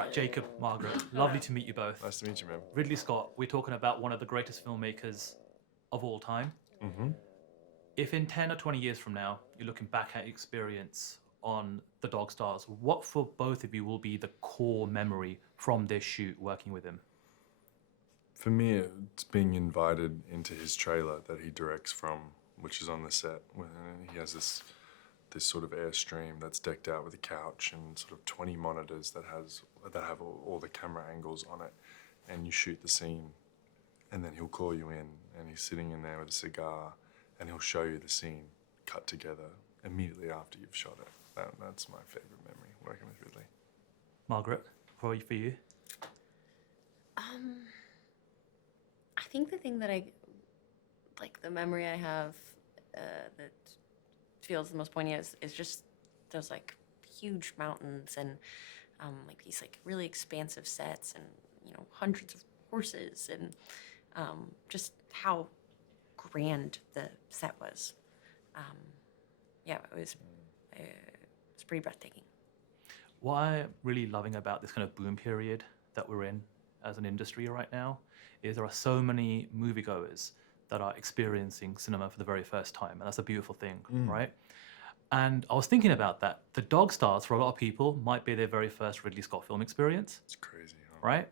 right, Jacob, Margaret, lovely to meet you both. Nice to meet you, man. Ridley Scott, we're talking about one of the greatest filmmakers of all time. Mm-hmm. If in 10 or 20 years from now, you're looking back at your experience on The Dog Stars, what for both of you will be the core memory from this shoot working with him? For me, it's being invited into his trailer that he directs from, which is on the set. He has this sort of airstream that's decked out with a couch and sort of 20 monitors that have all the camera angles on it, and you shoot the scene, and then he'll call you in, and he's sitting in there with a cigar, and he'll show you the scene cut together immediately after you've shot it. That's my favorite memory, working with Ridley. Margaret, for you? I think the thing that the memory I have that feels the most poignant is just those like huge mountains and like these like really expansive sets and hundreds of horses and just how grand the set was. It was pretty breathtaking. What I'm really loving about this kind of boom period that we're in as an industry right now is there are so many moviegoers that are experiencing cinema for the very first time, and that's a beautiful thing, right? And I was thinking about that. The Dog Stars, for a lot of people, might be their very first Ridley Scott film experience. It's crazy, huh? Right?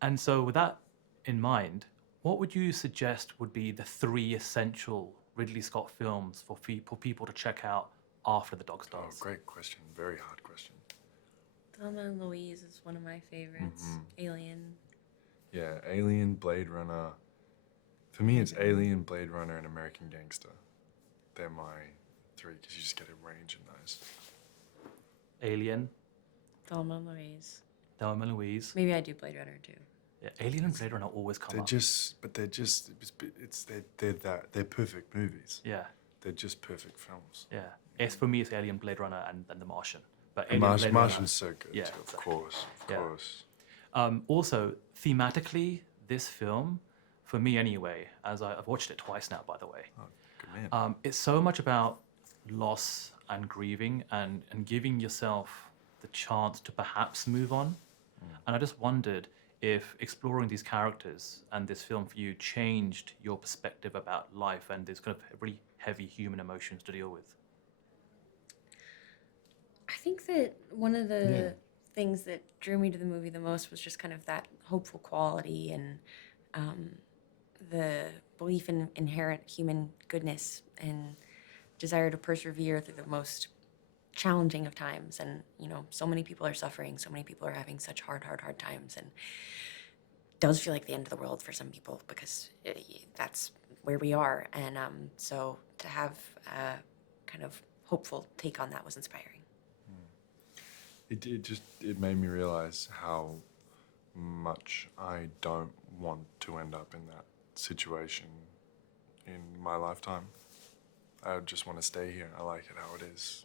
And so with that in mind, what would you suggest would be the 3 essential Ridley Scott films for people to check out after The Dog Stars? Oh, great question. Very hard question. Thelma and Louise is one of my favorites. Alien. Yeah, Alien, Blade Runner. For me, it's Alien, Blade Runner, and American Gangster. They're my 3, because you just get a range in those. Alien, Thelma and Louise. Thelma and Louise. Maybe I do Blade Runner too. Yeah, Alien and Blade Runner always come up. They're perfect movies. Yeah, They're just perfect films. yeah. It's for me, it's Alien, Blade Runner, and The Martian. But And Alien, Blade Martian's Runner, so good, Yeah, too, of exactly. course, of Yeah. course. Also, thematically, this film, for me anyway, as I've watched it twice now, by the way, Oh, good man. it's so much about loss and grieving and giving yourself the chance to perhaps move on. And I just wondered if exploring these characters and this film for you changed your perspective about life and these kind of really heavy human emotions to deal with. I think that one of the things that drew me to the movie the most was just kind of that hopeful quality and the belief in inherent human goodness and desire to persevere through the most challenging of times. And, so many people are suffering, so many people are having such hard times. And it does feel like the end of the world for some people because that's where we are. And so to have a kind of hopeful take on that was inspiring. It made me realize how much I don't want to end up in that situation in my lifetime. I just want to stay here. I like it how it is,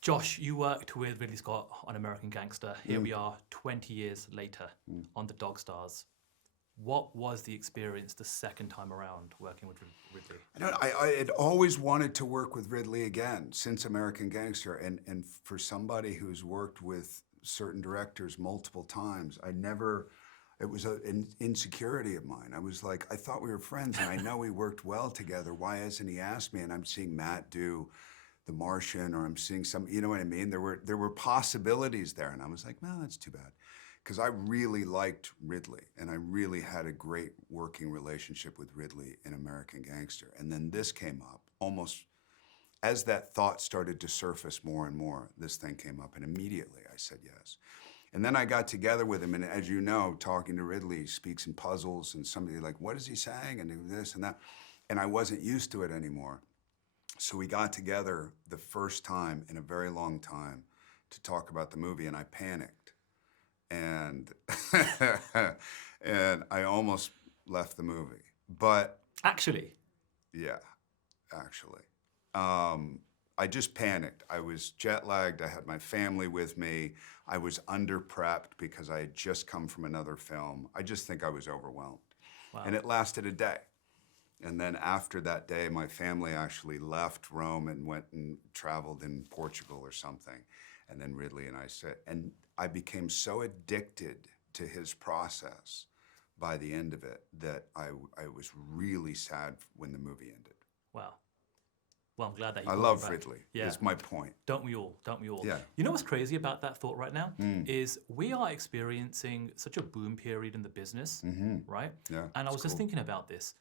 Josh, you worked with Ridley Scott on American Gangster. Here we are 20 years later on The Dog Stars. What was the experience the second time around working with Ridley? I had always wanted to work with Ridley again since American Gangster, and for somebody who's worked with certain directors multiple times, it was an insecurity of mine. I was like, I thought we were friends, and I know we worked well together. Why hasn't he asked me? And I'm seeing Matt do The Martian, or I'm seeing some, you know what I mean? There were possibilities there, and I was like, no, that's too bad. Because I really liked Ridley, and I really had a great working relationship with Ridley in American Gangster. And then this came up, almost as that thought started to surface more and more, this thing came up, and immediately I said yes. And then I got together with him, and as you know, talking to Ridley, he speaks in puzzles, and somebody like, what is he saying, and this and that. And I wasn't used to it anymore. So we got together the first time in a very long time to talk about the movie, and I panicked. And and I almost left the movie. But Actually, yeah, actually. I just panicked. I was jet lagged. I had my family with me. I was under prepped because I had just come from another film. I just think I was overwhelmed. Wow. And it lasted a day. And then after that day, my family actually left Rome and went and traveled in Portugal or something. And then Ridley and I said, and I became so addicted to his process by the end of it that I was really sad when the movie ended. Wow. Well, I'm glad that you I brought love it back. Ridley, Yeah. is my point. Don't we all? Don't we all? Yeah. You know what's crazy about that thought right now? Is we are experiencing such a boom period in the business, right? Yeah, And I was it's just cool. thinking about this.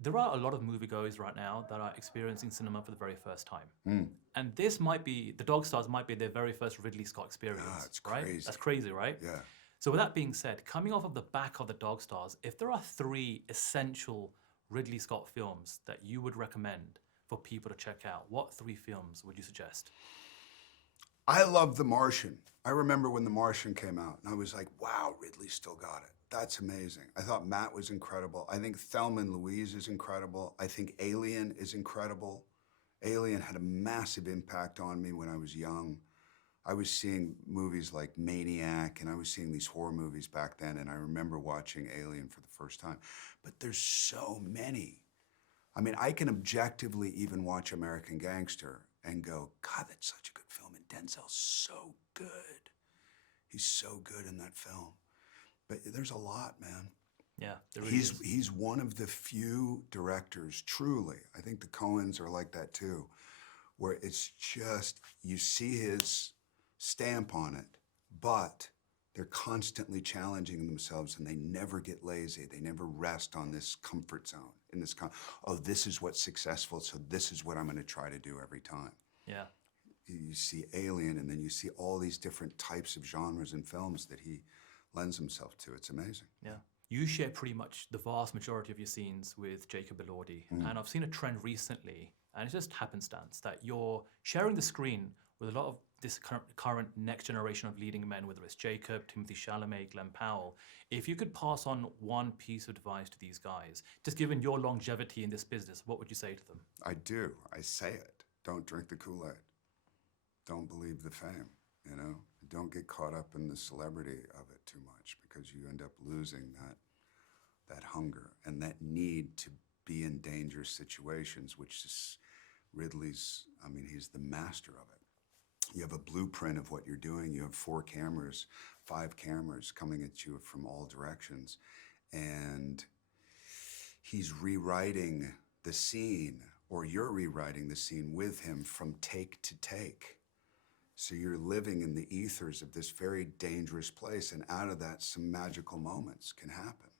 There are a lot of moviegoers right now that are experiencing cinema for the very first time. And this might be, the Dog Stars might be their very first Ridley Scott experience, it's right? crazy. That's crazy, right? Yeah. So with that being said, coming off of the back of the Dog Stars, if there are 3 essential Ridley Scott films that you would recommend for people to check out, what 3 films would you suggest? I love The Martian. I remember when The Martian came out, and I was like, wow, Ridley still got it. That's amazing. I thought Matt was incredible. I think Thelma and Louise is incredible. I think Alien is incredible. Alien had a massive impact on me when I was young. I was seeing movies like Maniac, and I was seeing these horror movies back then, and I remember watching Alien for the first time. But there's so many. I mean, I can objectively even watch American Gangster and go, God, that's such a good film, and Denzel's so good. He's so good in that film. But there's a lot, man. Yeah, there really is. He's one of the few directors, truly, I think the Coens are like that too, where it's just, you see his stamp on it, but they're constantly challenging themselves and they never get lazy. They never rest on this comfort zone, in this, oh, this is what's successful, so this is what I'm gonna try to do every time. Yeah. You see Alien, and then you see all these different types of genres and films that he lends himself to. It's amazing. Yeah. You share pretty much the vast majority of your scenes with Jacob Elordi. And I've seen a trend recently, and it's just happenstance, that you're sharing the screen with a lot of this current next generation of leading men, whether it's Jacob, Timothy Chalamet, Glenn Powell. If you could pass on one piece of advice to these guys, just given your longevity in this business, what would you say to them? I do. I say it. Don't drink the Kool-Aid. Don't believe the fame, you know? Don't get caught up in the celebrity of it too much, because you end up losing that hunger and that need to be in dangerous situations, which is Ridley's, I mean, he's the master of it. You have a blueprint of what you're doing. You have 4 cameras, 5 cameras coming at you from all directions. And he's rewriting the scene, or you're rewriting the scene with him from take to take. So you're living in the ethers of this very dangerous place, and out of that, some magical moments can happen.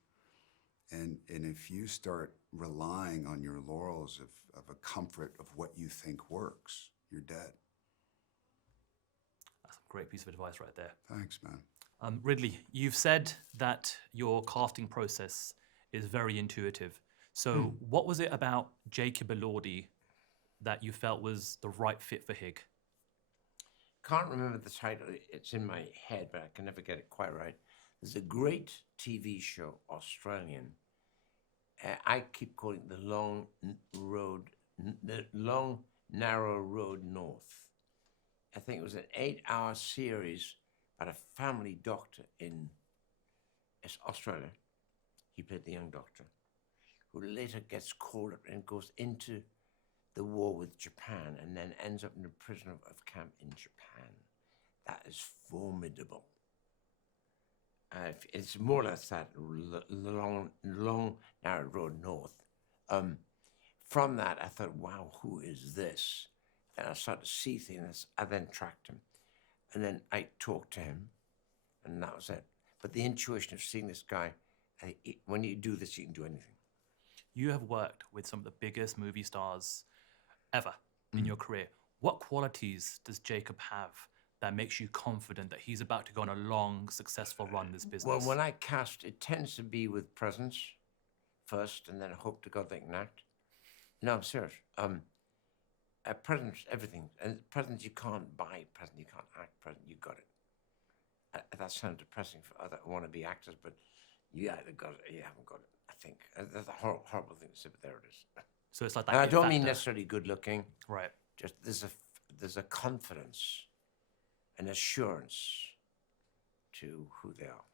And if you start relying on your laurels of a comfort of what you think works, you're dead. That's a great piece of advice right there. Thanks, man. Ridley, you've said that your casting process is very intuitive. So what was it about Jacob Elordi that you felt was the right fit for Hig? Can't remember the title. It's in my head, but I can never get it quite right. There's a great TV show, Australian. I keep calling it the long, narrow road north. I think it was an 8-hour series about a family doctor in Australia. He played the young doctor, who later gets called up and goes into the war with Japan and then ends up in a prisoner of camp in Japan. That is formidable. It's more or less that long, narrow road north. From that, I thought, wow, who is this? Then I started to see things. I then tracked him. And then I talked to him, and that was it. But the intuition of seeing this guy, when you do this, you can do anything. You have worked with some of the biggest movie stars ever in your career. What qualities does Jacob have that makes you confident that he's about to go on a long, successsul run in this business? Well, when I cast, it tends to be with presence first, and then hope to God they can act. No, I'm serious. Presence, everything. And presence, you can't buy presence, you can't act presence, you got it. That sounds depressing for other wannabe actors, but you either got it or you haven't got it, I think. That's a horrible thing to say, but there it is. So it's like that. And I don't mean factor. necessarily good looking. Right. Just there's a confidence, an assurance to who they are.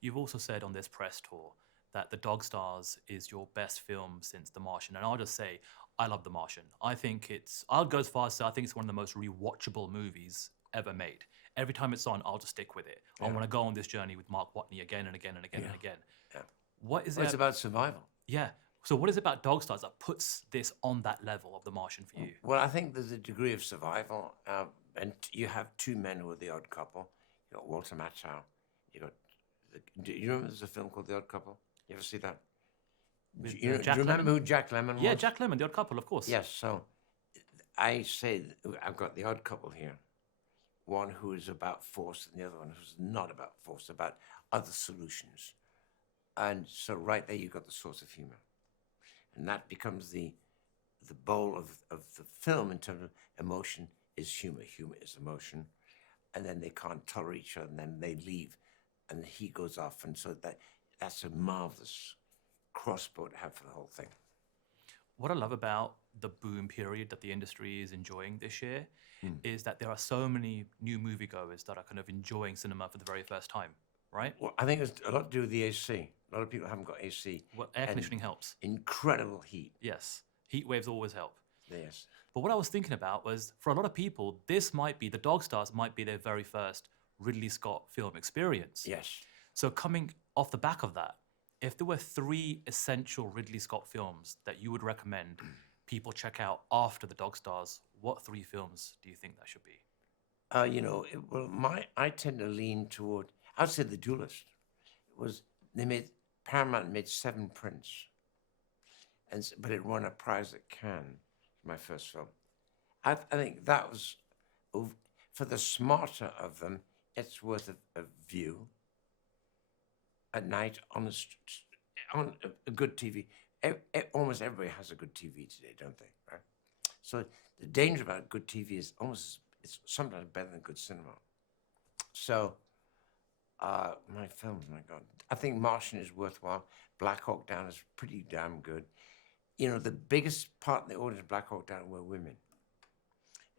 You've also said on this press tour that The Dog Stars is your best film since The Martian. And I'll just say, I love The Martian. I think I'll go as far as to say I think it's one of the most rewatchable movies ever made. Every time it's on, I'll just stick with it. I want to go on this journey with Mark Watney again and again and again and again. Yeah. What is Well, it? it's about survival. Yeah. So what is it about Dog Stars that puts this on that level of The Martian for you? Well, I think there's a degree of survival, and you have two men who are the odd couple. You got Walter Matthau. You got. Do you remember there's a film called The Odd Couple? You ever see that? With, Do you Jack remember Lemmon? who Jack Lemmon was? Yeah, Jack Lemmon, The Odd Couple, of course. Yes. So I say I've got the odd couple here. One who is about force, and the other one who's not about force, about other solutions. And so right there, you've got the source of humor, and that becomes the bowl of the film in terms of emotion is humor. Humor is emotion, and then they can't tolerate each other, and then they leave, and he goes off, and so that's a marvelous crossbow to have for the whole thing. What I love about the boom period that the industry is enjoying this year is that there are so many new moviegoers that are kind of enjoying cinema for the very first time, right? Well, I think it's a lot to do with the AC. A lot of people haven't got AC. Well, air conditioning helps. Incredible heat. Yes. Heat waves always help. Yes. But what I was thinking about was, for a lot of people, this might be, the Dog Stars might be their very first Ridley Scott film experience. Yes. So coming off the back of that, if there were 3 essential Ridley Scott films that you would recommend people check out after the Dog Stars, what 3 films do you think that should be? I tend to lean toward, I'd say The Duelist. Paramount made 7 prints, but it won a prize at Cannes, my first film. I think that was, for the smarter of them, it's worth a view at night on a good TV. Almost everybody has a good TV today, don't they? Right. So the danger about good TV is it's sometimes better than good cinema. So my films, my God, I think Martian is worthwhile. Black Hawk Down is pretty damn good. You know, the biggest part of the audience of Black Hawk Down were women,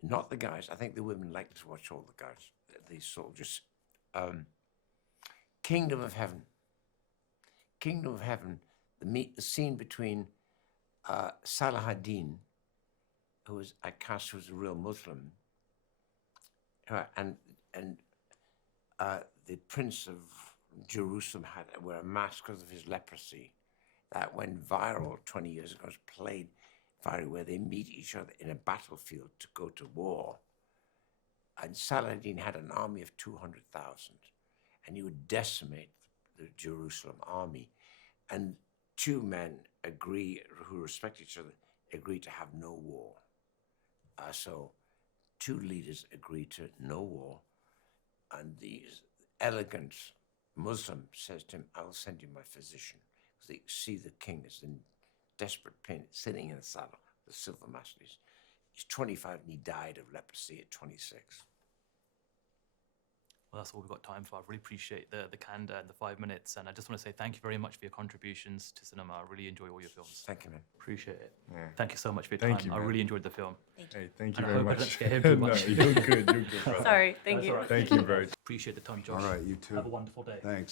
not the guys. I think the women like to watch all the guys, these soldiers. Kingdom of Heaven. Kingdom of Heaven, the scene between Salah ad-Din, who was a real Muslim, and the Prince of Jerusalem had to wear a mask because of his leprosy. That went viral 20 years ago. It was played viral, where they meet each other in a battlefield to go to war. And Salah ad-Din had an army of 200,000, and he would decimate the Jerusalem army. And 2 men who respect each other, agree to have no war. So 2 leaders agree to no war, and the elegant Muslim says to him, I will send you my physician. Because they see the king is in desperate pain, sitting in the saddle, the silver masterpiece. He's 25 and he died of leprosy at 26. Well, that's all we've got time for. I really appreciate the candor and the 5 minutes. And I just want to say thank you very much for your contributions to cinema. I really enjoy all your films. Thank you, man. Appreciate it. Yeah. Thank you so much for your Thank time. you, I man. really enjoyed the film. Hey, thank And you I very hope I much. don't scare him too much. No, you're good, brother. Sorry, thank That's you. all right. Thank you very much. Appreciate the time, Josh. All right, you too. Have a wonderful day. Thanks.